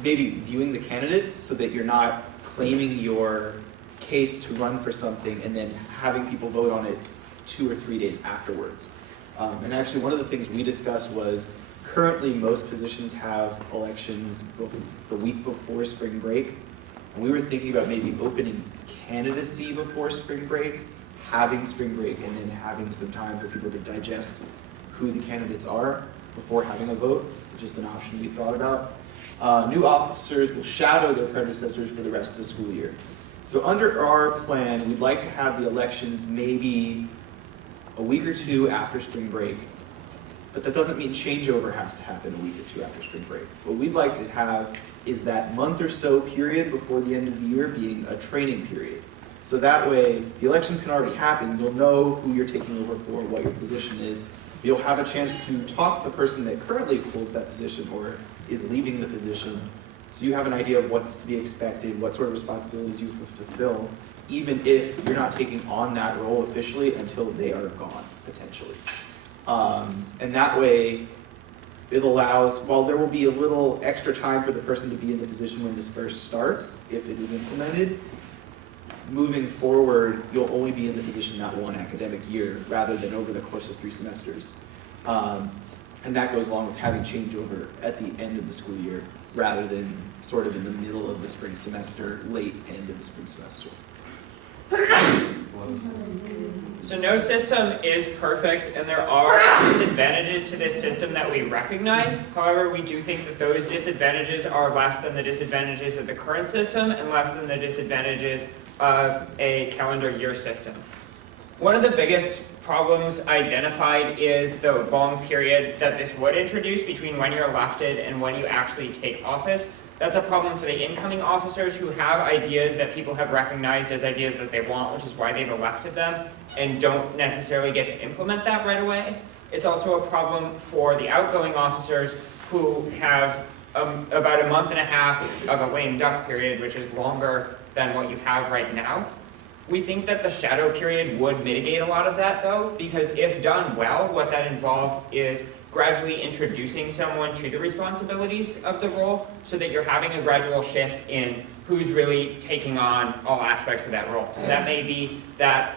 maybe viewing the candidates so that you're not claiming your case to run for something and then having people vote on it 2 or 3 days afterwards. And actually one of the things we discussed was currently most positions have elections the week before spring break. And we were thinking about maybe opening candidacy before spring break, having spring break, and then having some time for people to digest who the candidates are before having a vote, which is an option we thought about. New officers will shadow their predecessors for the rest of the school year. So under our plan, we'd like to have the elections maybe a week or 2 after spring break. But that doesn't mean changeover has to happen a week or 2 after spring break. What we'd like to have is that month or so period before the end of the year being a training period. So that way, the elections can already happen. You'll know who you're taking over for, what your position is. You'll have a chance to talk to the person that currently holds that position or is leaving the position. So you have an idea of what's to be expected, what sort of responsibilities you fulfill, even if you're not taking on that role officially until they are gone, potentially. And that way, it allows, while there will be a little extra time for the person to be in the position when this first starts, if it is implemented, moving forward, you'll only be in the position that one academic year rather than over the course of 3 semesters. And that goes along with having changeover at the end of the school year rather than sort of in the middle of the spring semester, late end of the spring semester. So no system is perfect, and there are disadvantages to this system that we recognize. However, we do think that those disadvantages are less than the disadvantages of the current system and less than the disadvantages of a calendar year system. One of the biggest problems identified is the long period that this would introduce between when you're elected and when you actually take office. That's a problem for the incoming officers who have ideas that people have recognized as ideas that they want, which is why they've elected them, and don't necessarily get to implement that right away. It's also a problem for the outgoing officers who have about a month and a half of a lame duck period, which is longer than what you have right now. We think that the shadow period would mitigate a lot of that, though, because if done well, what that involves is gradually introducing someone to the responsibilities of the role so that you're having a gradual shift in who's really taking on all aspects of that role. So that may be that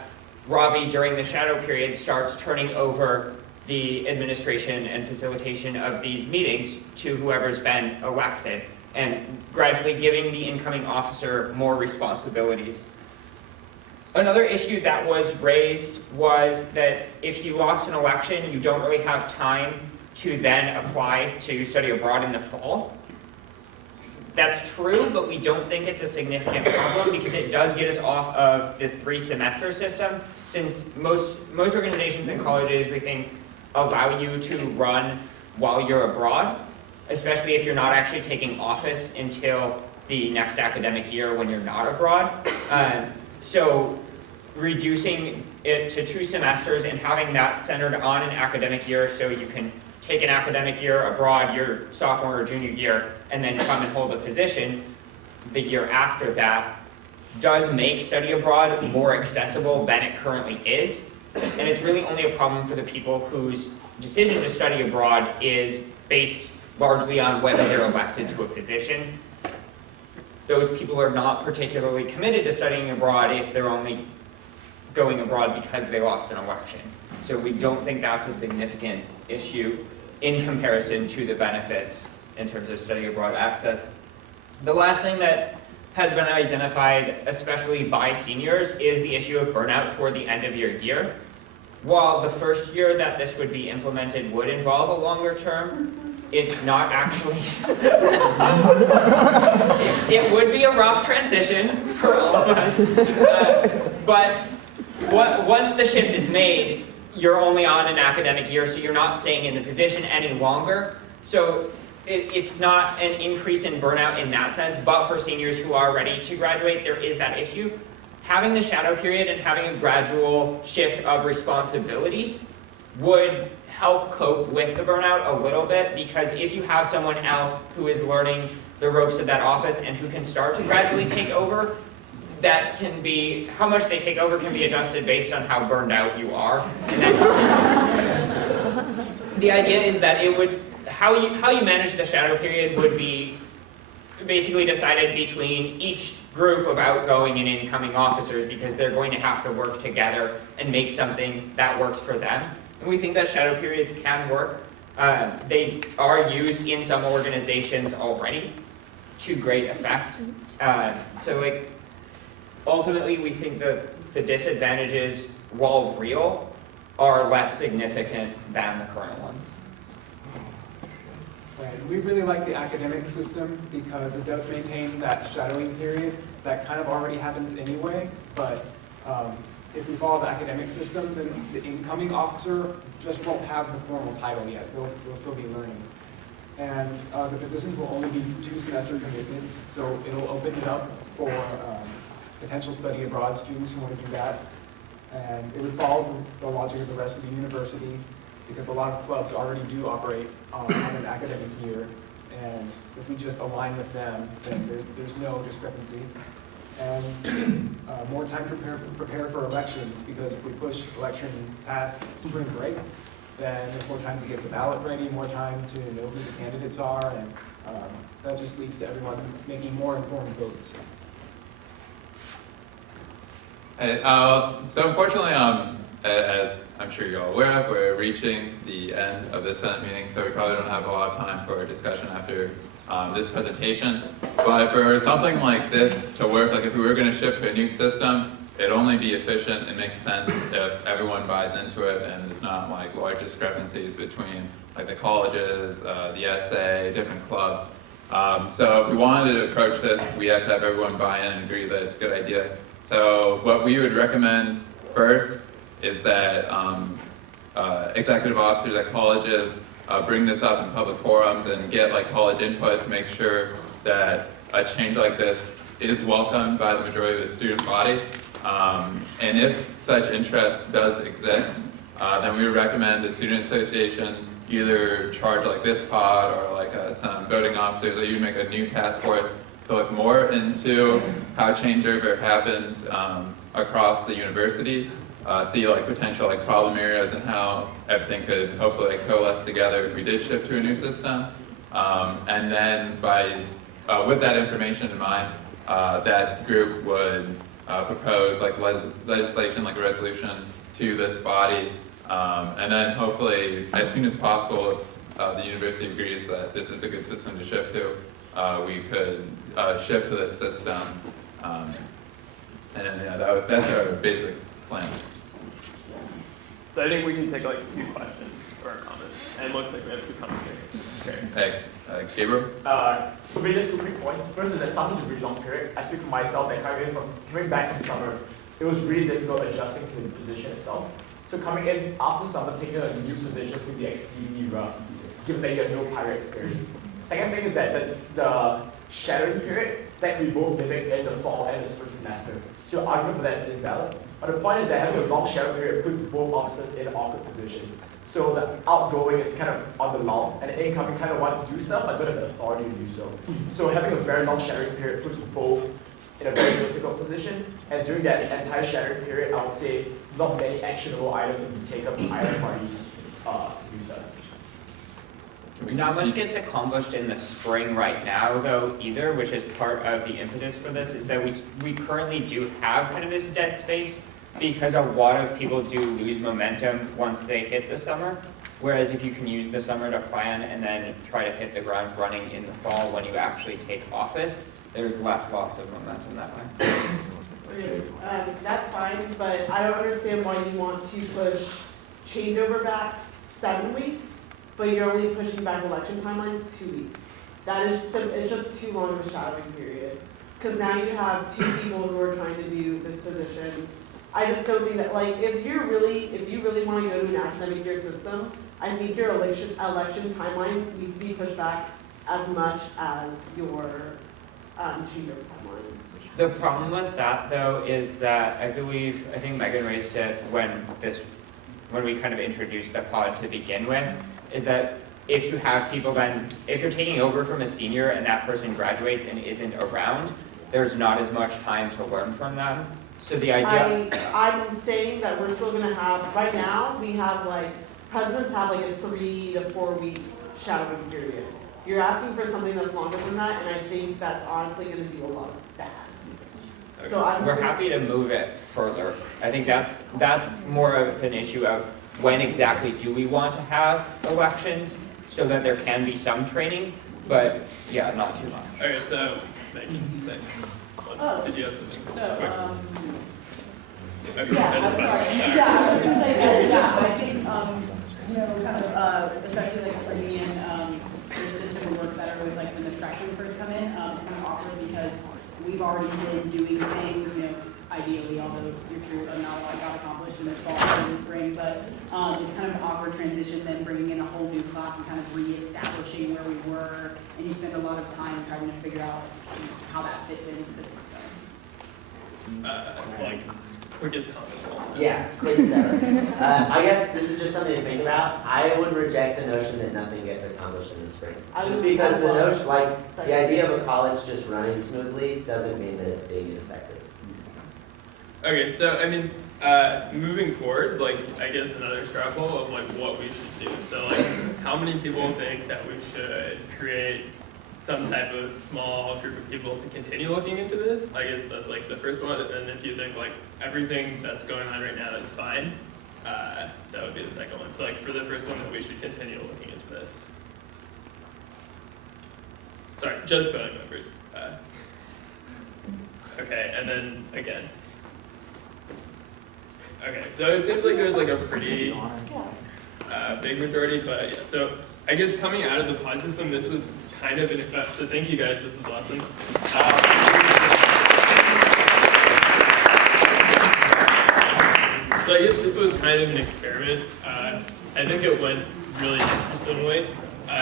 Ravi, during the shadow period, starts turning over the administration and facilitation of these meetings to whoever's been elected, and gradually giving the incoming officer more responsibilities. Another issue that was raised was that if you lost an election, you don't really have time to then apply to study abroad in the fall. That's true, but we don't think it's a significant problem because it does get us off of the 3-semester system, since most organizations and colleges, we think, allow you to run while you're abroad, especially if you're not actually taking office until the next academic year when you're not abroad. So reducing it to 2 semesters and having that centered on an academic year so you can take an academic year abroad your sophomore or junior year and then come and hold a position the year after that does make study abroad more accessible than it currently is. And it's really only a problem for the people whose decision to study abroad is based largely on whether they're elected to a position. Those people are not particularly committed to studying abroad if they're only going abroad because they lost an election. So we don't think that's a significant issue in comparison to the benefits in terms of study abroad access. The last thing that has been identified, especially by seniors, is the issue of burnout toward the end of your year. While the first year that this would be implemented would involve a longer term, it's not actually. It would be a rough transition for all of us. But once the shift is made, you're only on an academic year, so you're not staying in the position any longer. So it's not an increase in burnout in that sense, but for seniors who are ready to graduate, there is that issue. Having the shadow period and having a gradual shift of responsibilities would help cope with the burnout a little bit, because if you have someone else who is learning the ropes of that office and who can start to gradually take over, that can be, how much they take over can be adjusted based on how burned out you are. And then, the idea is that it would, how you manage the shadow period would be basically decided between each group of outgoing and incoming officers, because they're going to have to work together and make something that works for them. And we think that shadow periods can work. They are used in some organizations already to great effect. So ultimately, we think that the disadvantages, while real, are less significant than the current ones. Right. We really like the academic system because it does maintain that shadowing period that kind of already happens anyway, but if we follow the academic system, then the incoming officer just won't have the formal title yet. They'll still be learning. And the positions will only be 2-semester commitments, so it'll open it up for potential study abroad students who want to do that. And it would follow the logic of the rest of the university, because a lot of clubs already do operate on an academic year. And if we just align with them, then there's no discrepancy. And more time to prepare for elections, because if we push elections past spring break, then there's more time to get the ballot ready, more time to know who the candidates are, and that just leads to everyone making more informed votes. So unfortunately, as I'm sure you're all aware of, we're reaching the end of this Senate meeting, so we probably don't have a lot of time for discussion after this presentation. But for something like this to work, like if we were going to shift to a new system, it'd only be efficient and makes sense if everyone buys into it and there's not like large discrepancies between like the colleges, the SA, different clubs. So if we wanted to approach this, we have to have everyone buy in and agree that it's a good idea. So what we would recommend first is that executive officers at colleges bring this up in public forums and get like college input to make sure that a change like this is welcomed by the majority of the student body. And if such interest does exist, then we would recommend the student association either charge like this pod or like some voting officers, or you make a new task force to look more into how changeover happens across the university, see like potential like problem areas and how everything could hopefully like coalesce together if we did shift to a new system. And then with that information in mind, that group would propose like legislation, like a resolution to this body. And then hopefully, as soon as possible, the university agrees that this is a good system to shift to, we could shift to this system. And yeah, that's our basic plan. So I think we can take like 2 questions or comments. And it looks like we have 2 comments here. Okay. Hey, Gabriel? So maybe just 2 quick points. First is that summer is a really long period. I speak for myself that coming back from summer, it was really difficult adjusting to the position itself. So coming in after summer, taking a new position would be exceedingly rough, given that you have no prior experience. Second thing is that the shadowing period that we both mimic in the fall and the spring semester. So your argument for that is invalid. But the point is that having a long shadow period puts both officers in an awkward position. So the outgoing is kind of on the long, and the incoming kind of wants to do stuff, but don't have the authority to do so. So having a very long shadowing period puts both in a very difficult position. And during that entire shadowing period, I would say not many actionable items would be taken from either parties to do so. Not much gets accomplished in the spring right now, though, either, which is part of the impetus for this, is that we currently do have kind of this dead space because a lot of people do lose momentum once they hit the summer. Whereas if you can use the summer to plan and then try to hit the ground running in the fall when you actually take office, there's less loss of momentum that way. Okay, that's fine, but I don't understand why you want to push changeover back 7 weeks, but you're only pushing back election timelines 2 weeks. That is, it's just too long of a shadowing period. Because now you have 2 people who are trying to do this position. I just don't think that, like, if you really want to go to an academic year system, I think your election timeline needs to be pushed back as much as your changeover timeline. The problem with that, though, is that I think Megan raised it when we kind of introduced the pod to begin with, is that if you have people if you're taking over from a senior and that person graduates and isn't around, there's not as much time to learn from them. So the idea... I'm saying that we're still gonna have, right now, we have like, presidents have like a 3 to 4 week shadowing period. You're asking for something that's longer than that, and I think that's honestly gonna do a lot of bad. Okay. So we're happy to move it further. I think that's more of an issue of when exactly do we want to have elections so that there can be some training, but yeah, not too much. Okay, so thank you. Did you have something? No, Okay, yeah, that's I'm fine. sorry. Yeah, as soon as I said, yeah, I think, kind of, especially like bringing in, the system to work better with like when the freshmen first come in, it's kind of awkward because we've already been doing things, ideally, although you're true, not a lot got accomplished in the fall and in the spring, but it's kind of an awkward transition then bringing in a whole new class and kind of reestablishing where we were, and you spend a lot of time trying to figure out how that fits into the system. Like, as quick as possible. Yeah, quick as ever. I guess this is just something to think about. I would reject the notion that nothing gets accomplished in the spring. Just because the notion, like, the idea of a college just running smoothly doesn't mean that it's being ineffective. Okay, so I mean, moving forward, like, I guess another straw poll of like what we should do. So like, how many people think that we should create some type of small group of people to continue looking into this? I guess that's like the first one. And if you think like everything that's going on right now is fine, that would be the second one. So like for the first one, that we should continue looking into this. Sorry, just voting members. Okay, and then against. Okay, so it seems like there's like a pretty big majority, but yeah, so I guess coming out of the pod system, this was kind of so thank you guys, this was awesome. So I guess this was kind of an experiment. I think it went really interestingly. Like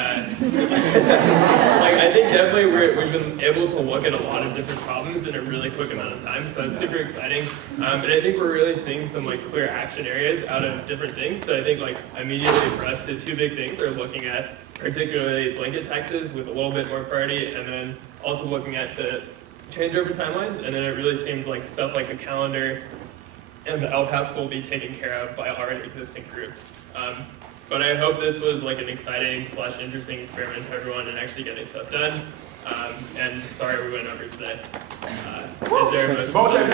I think definitely we've been able to look at a lot of different problems in a really quick amount of time, so that's super exciting. And I think we're really seeing some like clear action areas out of different things. So I think like immediately for us, the two big things are looking at particularly blanket taxes with a little bit more priority, and then also looking at the changeover timelines. And then it really seems like stuff like the calendar and the LPAPs will be taken care of by already existing groups. But I hope this was like an exciting / interesting experiment for everyone and actually getting stuff done. And sorry we went over today. Is there a motion?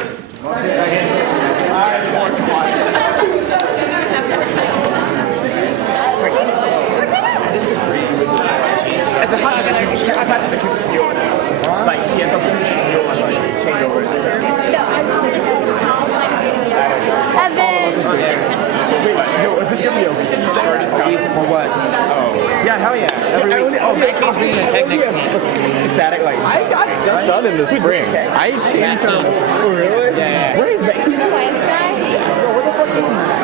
As a part of the spiel, like he has a spiel on like changeovers. Yo, is this gonna be a for what? Oh. Yeah, hell yeah. Every week. Oh, Mackey's bringing a tech next week. Static, like. I got stuff done in the spring. I changed some. Oh, really? Yeah. Where is that? What the fuck is that?